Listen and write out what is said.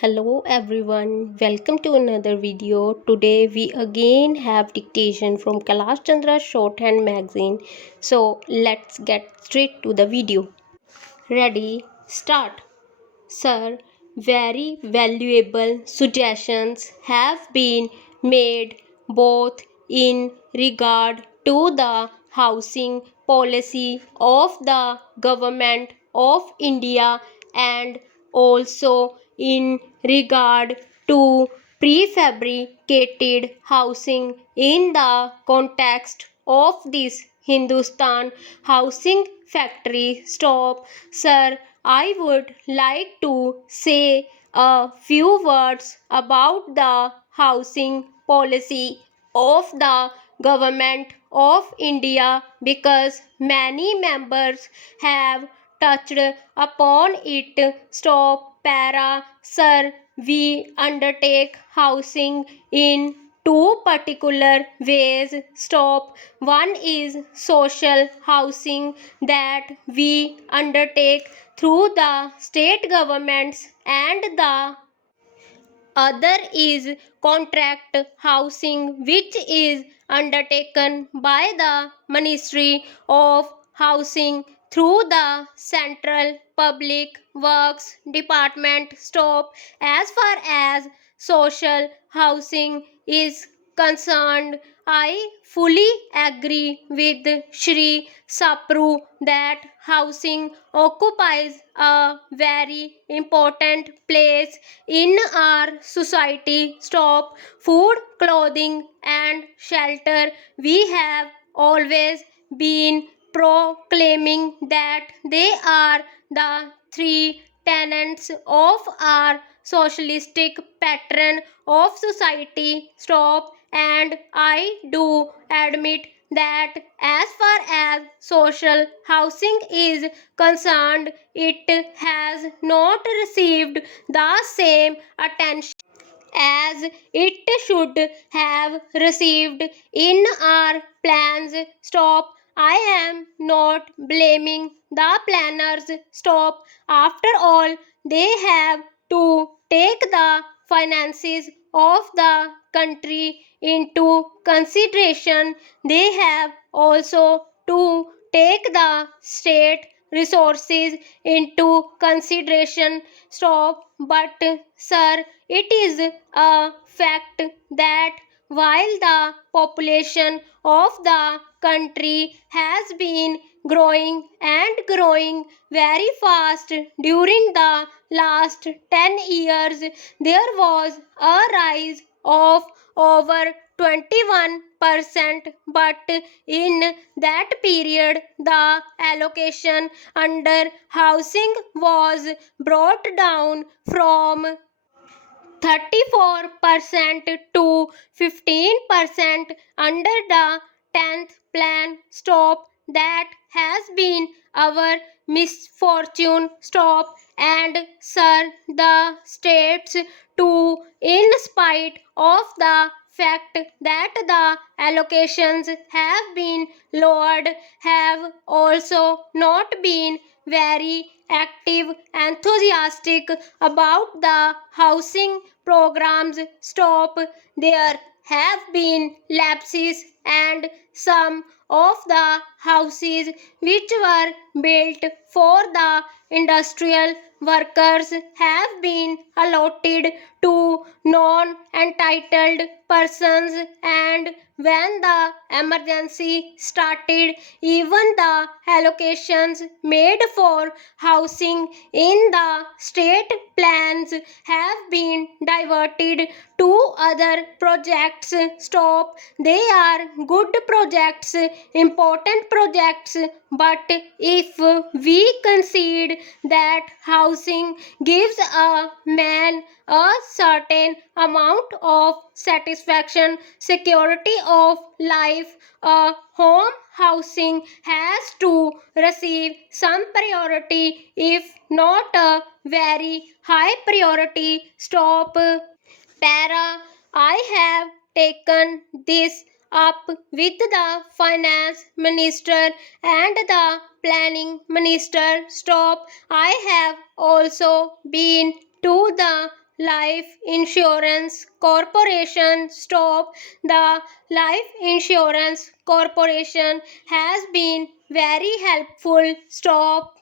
Hello everyone, welcome to another video. Today we again have dictation from Kailash Chandra Shorthand Magazine. So let's get straight to the video. Ready? Start. Sir, very valuable suggestions have been made both in regard to the housing policy of the Government of India and also in regard to prefabricated housing in the context of this Hindustan housing factory. Stop, sir. I would like to say a few words about the housing policy of the Government of India because many members have touched upon it. Stop, para, sir. We undertake housing in two particular ways. Stop. One is social housing that we undertake through the state governments, and the other is contract housing, which is undertaken by the Ministry of Housing through the Central Public Works Department. Stop. As far as social housing is concerned, I fully agree with Shri Sapru that housing occupies a very important place in our society. Stop. Food, clothing, and shelter. We have always been proclaiming that they are the three tenets of our socialistic pattern of society. Stop. And I do admit that as far as social housing is concerned, it has not received the same attention as it should have received in our plans. Stop. I am not blaming the planners. Stop. After all, they have to take the finances of the country into consideration. They have also to take the state resources into consideration. Stop. But, sir, it is a fact that while the population of the country has been growing and growing very fast during the last 10 years, there was a rise of over 21%, but in that period the allocation under housing was brought down from 34% to 15% under the 10th plan. Stop. That has been our misfortune. Stop. And, sir, the states too, in spite of the fact that the allocations have been lowered, have also not been very active, enthusiastic about the housing programs. Stop. There have been lapses, and some of the houses which were built for the industrial workers have been allotted to non entitled persons, and when the emergency started, even the allocations made for housing in the state plans have been diverted to other projects. Stop. They are good projects, important projects, but if we concede that housing gives a man a certain amount of satisfaction, security of life, a home housing has to receive some priority, if not a very high priority. Stop. Para, I have taken this up with the finance minister and the planning minister. Stop. I have also been to the Life Insurance Corporation. Stop. The Life Insurance Corporation has been very helpful. Stop.